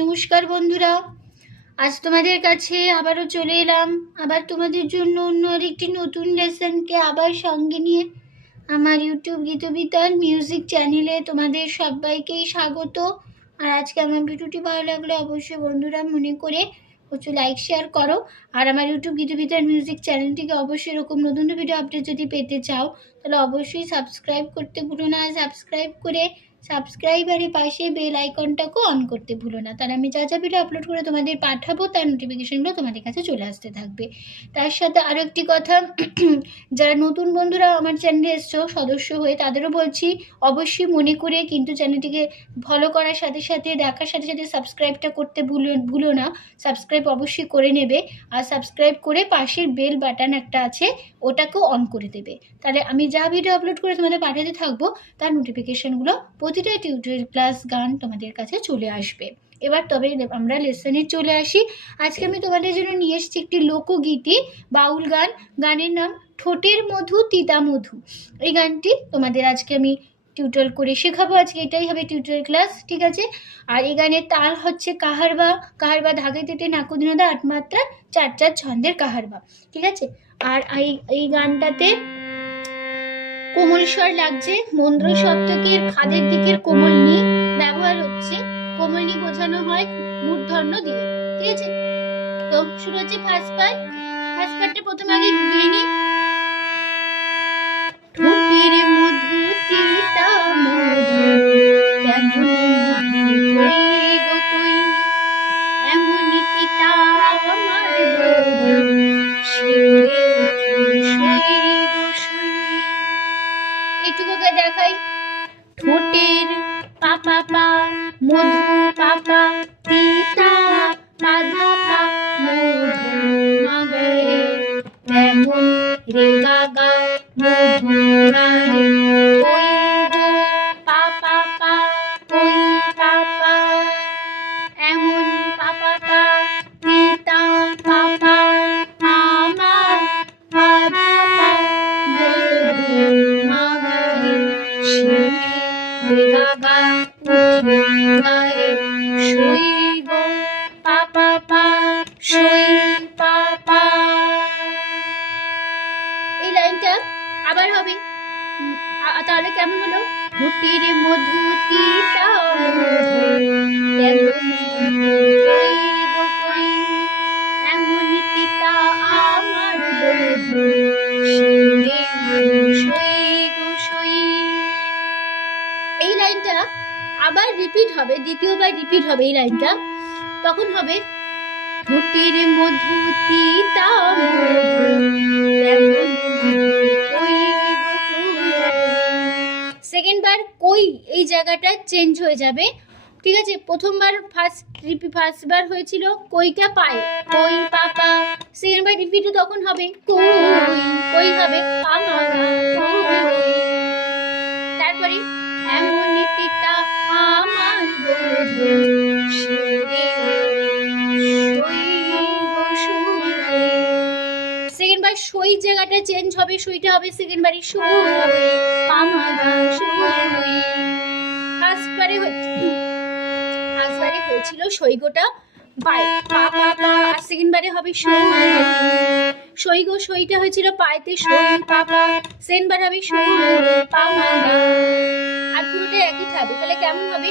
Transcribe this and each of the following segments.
নমস্কার বন্ধুরা। আজ তোমাদের কাছে আবারও চলে এলাম। আবার তোমাদের জন্য অন্য আরেকটি নতুন লেসনকে আবার সঙ্গে নিয়ে আমার ইউটিউব গীতবিতার মিউজিক চ্যানেলে তোমাদের সবাইকেই স্বাগত। আর আজকে আমার ভিডিওটি ভালো লাগলে অবশ্যই বন্ধুরা মনে করে প্রচুর লাইক শেয়ার করো। আর আমার ইউটিউব গীতবিতার মিউজিক চ্যানেলটিকে অবশ্যই এরকম নতুন ভিডিও আপডেট যদি পেতে চাও, তাহলে অবশ্যই সাবস্ক্রাইব করতে ভুলো না। সাবস্ক্রাইব করে সাবস্ক্রাইবারের পাশে বেল আইকনটাকেও অন করতে ভুলো না। তাহলে আমি যা যা ভিডিও আপলোড করে তোমাদের পাঠাবো, তার নোটিফিকেশনগুলো তোমাদের কাছে চলে আসতে থাকবে। তার সাথে আরও একটি কথা, যারা নতুন বন্ধুরা আমার চ্যানেলে এসছো, সদস্য হয়ে, তাদেরও বলছি, অবশ্যই মনে করে কিন্তু চ্যানেলটিকে ফলো করার সাথে সাথে, দেখার সাথে সাথে সাবস্ক্রাইবটা করতে ভুলো ভুলো না। সাবস্ক্রাইব অবশ্যই করে নেবে আর সাবস্ক্রাইব করে পাশের বেল বাটন একটা আছে, ওটাকেও অন করে দেবে। তাহলে আমি যা ভিডিও আপলোড করে তোমাদের পাঠাতে থাকব, তার নোটিফিকেশনগুলো প্রতিটা টিউটোরিয়াল ক্লাস গান তোমাদের কাছে চলে আসবে। এবার তবে আমরা লেসনে চলে আসি। আজকে আমি তোমাদের জন্য নিয়ে এসেছি একটি লোকগীতি, বাউল গান। গানের নাম ঠোঁটের মধু, তিতা মধু। এই গানটি তোমাদের আজকে আমি টিউটোরিয়াল করে শেখাবো। আজকে এটাই হবে টিউটোরিয়াল ক্লাস ঠিক আছে? আর এই গানের তাল হচ্ছে কাহারবা। কাহারবা ধাগে তেটে নাকুদিনদা আট মাত্রা চার চার ছন্দের কাহারবা, ঠিক আছে? আর এই এই গানটাতে কোমল স্বর লাগছে মন্দ্র সপ্তকের খাদের দিকের কোমল নি ব্যবহার হচ্ছে। কোমল নি বোঝানো হয় মূর্ধন্য দিয়ে, ঠিক আছে? তো শুরু হচ্ছে ফার্স্ট পার্ট ফার্স্ট পার্টটা প্রথমে আগে গিয়ে নি দ্বিতীয়বার রিপিট হবে এই লাইনটা তখন হবে ঠোঁটের মধু তিতা সেকেন্ড বার কই এই জায়গাটা চেঞ্জ হয়ে যাবে। ঠিক আছে, প্রথমবার ফার্স্ট রিপি ফার্স্ট বার হয়েছিল, কইটা পায়? কই পাপা? সেকেন্ড বার রিপিটে তখন হবে, কই কই হবে তারপরে সেকেন্ড বার সই জায়গাটা চেঞ্জ হবে, সইটা হবে, সেকেন্ড বারে সই সই ফার্স্ট বারে ফার্স্ট বারে হয়েছিল সইগোটা পায় পা পা সেকেন্ড বারে হবে সই। সইগো সইটা হয়েছিল পায়তে সই, পা সেকেন্ড বার হবে সই আর পুরোটা একই থাকবে। তাহলে কেমন হবে?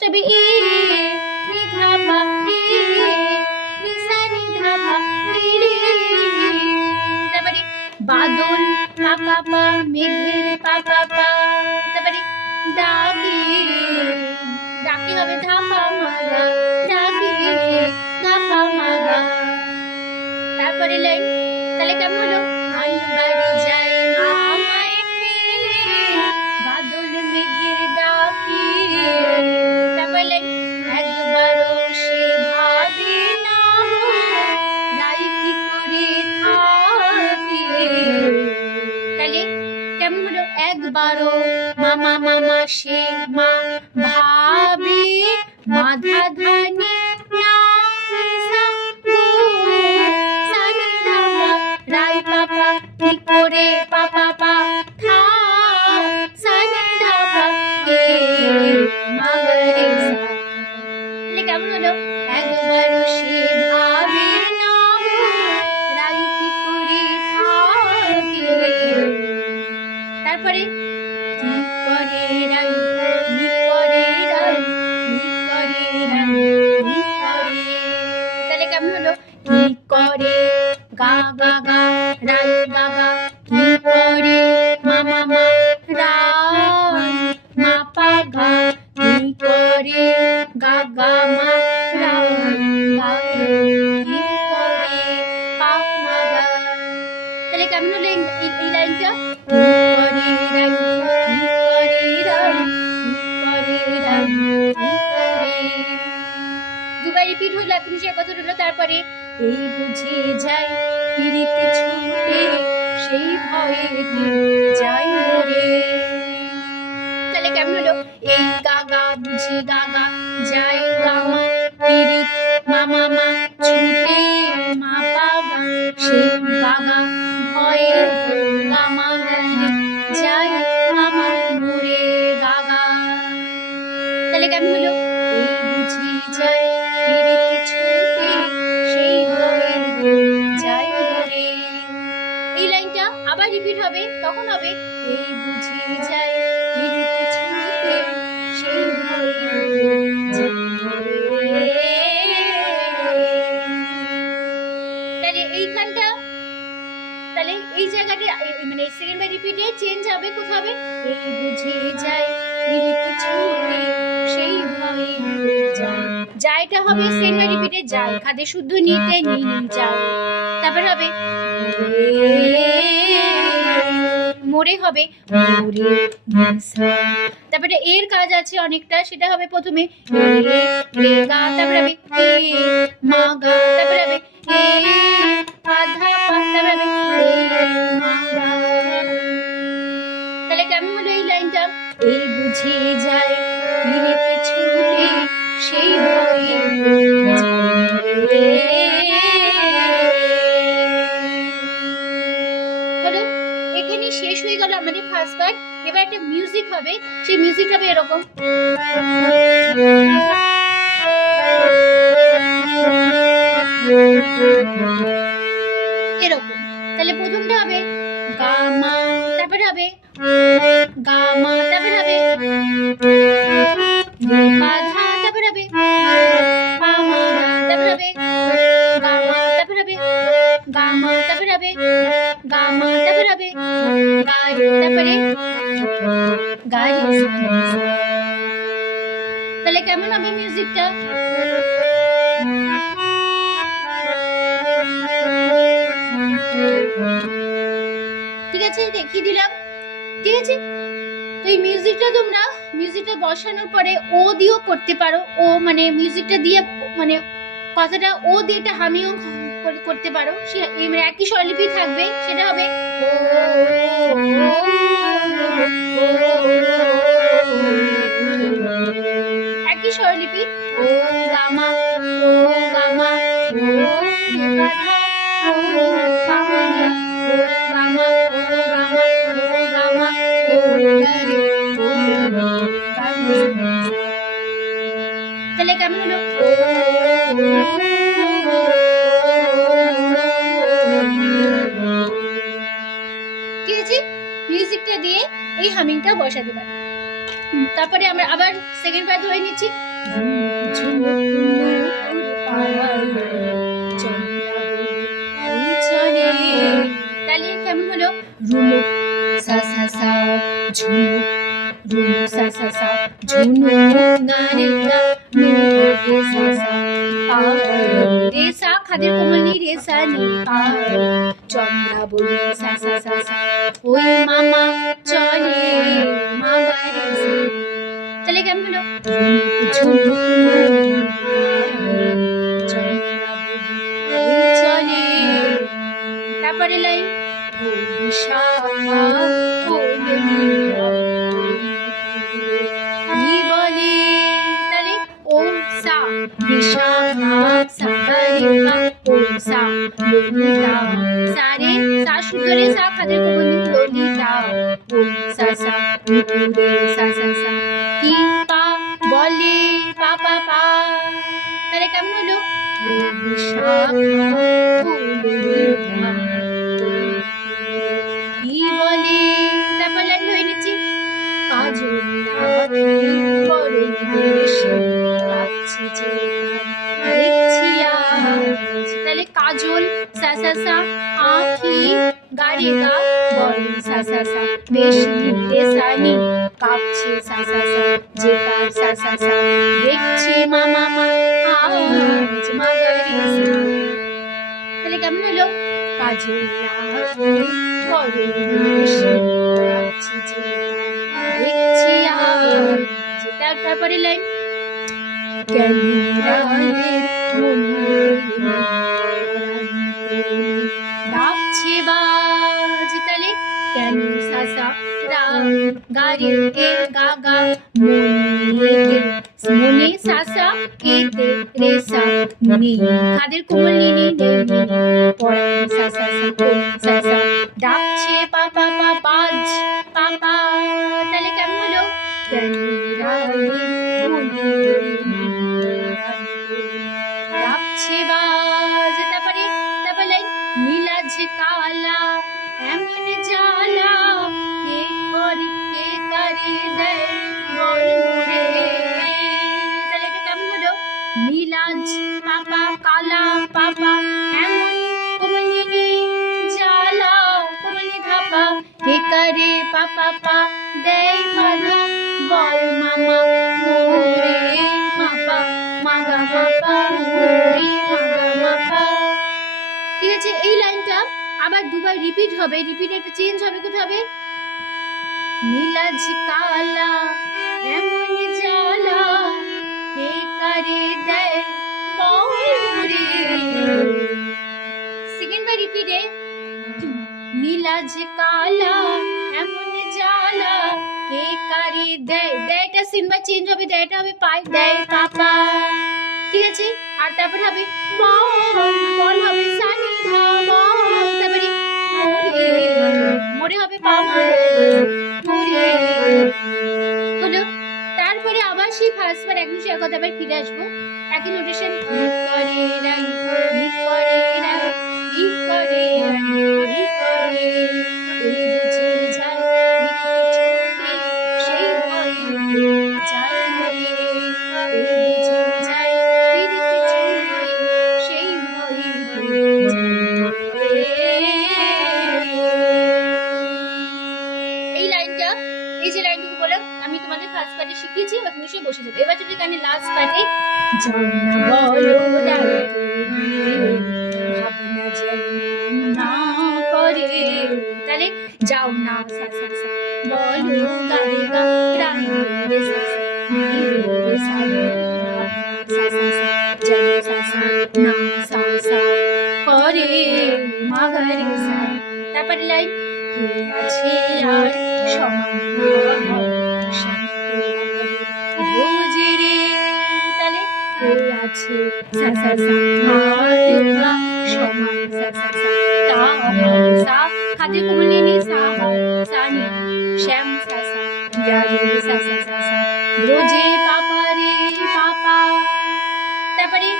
ধা পা এ রে তারপরে বাদল পা পা পা মেঘের পা পা পা তারপরে ডাকে ডাকে হবে ধা পা মা গা ডাকে ধা পা মা তারপরে লাইন তাহলে কেমন হলো? মাধা তাহলে কেমন হলো এই হলো এক নিমিষের কথা হলো তারপরে এই বুঝে যায় পিড়িতে ছুটে সেই ভয়ে যাই মরে গাগা বুঝি গাগা যাই গামা পিরিত মামা মা তাহলে এই জায়গাটা মানে সেকেন্ড বাই রিপিটে চেঞ্জ হবে কোথাও হবে? এই বুঝে ফিরিতে ছুটে সেই ভয়ে যায় যায়টা হবে সেকেন্ড বাই রিপিটে যায় খাদে শুদ্ধ নিতে নি যায় তারপর হবে, মোরে হবে। তারপরে এর কাজ আছে অনেকটা, সেটা হবে প্রথমে তারপরে হবে মা, গা, তারপরে হবে এ আধা পা তারপরে হবে এ মা গা। তাহলে কেমন হলো এই লাইনটা? এই বুঝে যায় ছুটে সেই ভয়ে এখানে শেষ হয়ে গেল আমাদের ফার্স্ট পার্ট এবার একটা মিউজিক হবে। সেই মিউজিক হবে এরকম। এরকম Bye. বসানোর পরে ও দিয়েও করতে পারো। ও মানে মিউজিকটা দিয়ে মানে কথাটা ও দিয়ে একটা হামিও করতে পারো। সে মানে একই স্বরলিপি থাকবে, সেটা হবে একই স্বরলিপি। তারপরে আমরা আবার সেকেন্ড পার্ট ধরে নিচ্ছি। তাহলে কেমন হলো? সা সা সা রুনুক সা সা সা রে, সা সা রে সা, খাদের কোমল নি রে সা নি পায়ে চন্দ্রাবলী সা সা সা সা, ওই মামা চলে মামা রে তাহলে কেমন হলো? সারে, সা শুদ্ধ রে সা খাদের কোবনি ললিতা ওম সা সা রে সা সা সা। কি পা বলে, পা পা পা। তাহলে কেমন হলো? ওম যে তার সা সা সা দেখছি মামা মা আজ মাগারি সা তাহলে কেমন হলো কাজল নাকি বড়ই বেশি ভাবছি যে তার দেখছি আজ। তার তারপরে লাইন কেন রানের মনে কেন সাসা রাম গারে কে গাগা মনে কে মনে সাসা কেতে রে নি খাদের কোমল নি নি নি পড়ান সাসা সাকো সাসা ডাকছে পাপা পা বাজ পাপা পাপা দেয় বাধা বল মামা মোরে মাপা, মাগা মাপা মোরে মাগা মাপা। ঠিক আছে, এই লাইনটা আবার দুবার রিপিট হবে রিপিট একটা চেঞ্জ হবে, কোথায় হবে? নীলাজ কালা, এমন জ্বালা, কে করে দেয় মরে সেকেন্ড বার রিপিটে নীলাজ কালা কে করে? দেয়টা সিনবার চেঞ্জ হবে দেয়টা হবে পাই দেয় পাপা। ঠিক আছে? আর তারপর হবে মন হবে সানি ধা তারপরে মোরে হবে পা মোরে হলো। তারপরে আবার সেই ফার্স্ট বার একদম সে কথা আবার ফিরে আসব। একই নোটেশন করে রাই করে রাই রাই করে করে মাগারে তারপরে লাইন আছে আর রোজ রে তাহলে আছে সা সা শ্যাম সা সা সা সা সা রোজে পাপা রে পাপা। তারপরে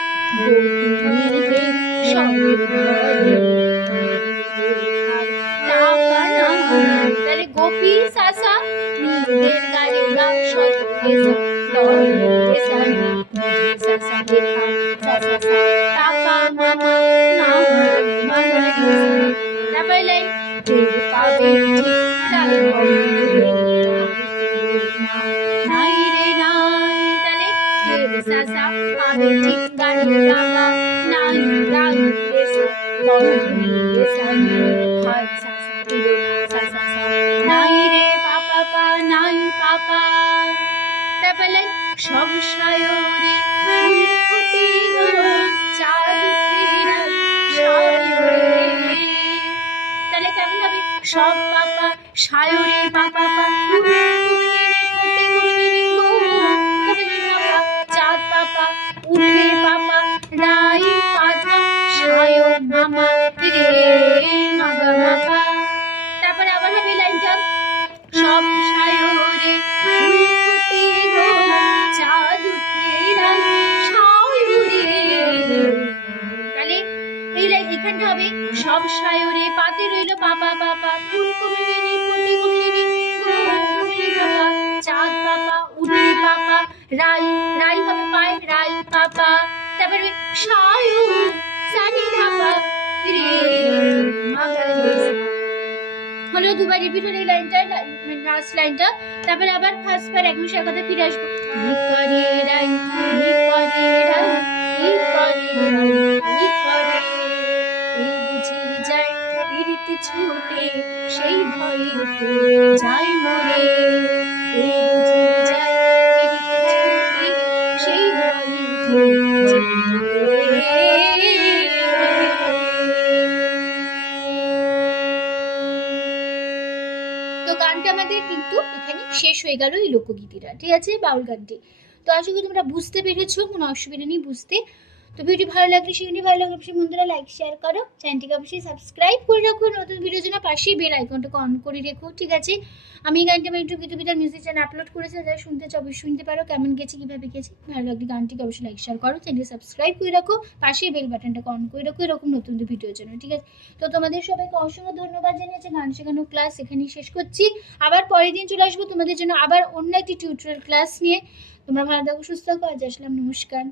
তাহলে গোপী সাসা নিজের গাড়ি গা সদরে রে সা সায়রে তাহলে কেমন হবে সব পাপা সায়রে পাপা পা সায়ু সানি ধাপা হলো দুবার রিপিট হলো এই লাইনটা লাস্ট লাইনটা, তারপরে আবার ফার্স্ট বার একদম সে কথা ফিরে আসব। নি করে রাই নি করে আমাদের কিন্তু এখানে শেষ হয়ে গেল এই লোকগীতিটা, ঠিক আছে? বাউল গানটি। তো আশা করি তোমরা বুঝতে পেরেছ, কোনো অসুবিধা নেই, বুঝতে তো ভিডিও ভালো লাগলে সেখানে ভালো লাগলে অবশ্যই বন্ধুরা লাইক শেয়ার করো। চ্যানেলটিকে অবশ্যই সাবস্ক্রাইব করে রাখো। নতুন ভিডিওর জন্য পাশেই বেল আইকনটাকে অন করে রেখো, ঠিক আছে? আমি এই গানটি আমার ইউটিউব ইউটিউবে মিউজিক চ্যানেল আপলোড করেছি, যারা শুনতে চাও অবশ্যই শুনতে পারো। কেমন গেছে, কীভাবে গেছে, ভালো লাগলে গানটিকে অবশ্যই লাইক শেয়ার করো। চ্যানেলটি সাবস্ক্রাইব করে রাখো। পাশেই বেল বাটনটাকে অন করে রাখো এরকম নতুন নতুন ভিডিওর জন্য, ঠিক আছে? তো তোমাদের সবাইকে অসংখ্য ধন্যবাদ জানিয়েছে গান শেখানো ক্লাস এখানেই শেষ করছি। আবার পরের দিন চলে আসব তোমাদের জন্য আবার অন্য একটি টিউটোরিয়াল ক্লাস নিয়ে। তোমরা ভালো থাকো, সুস্থ থাকো। আজ আসলাম, নমস্কার।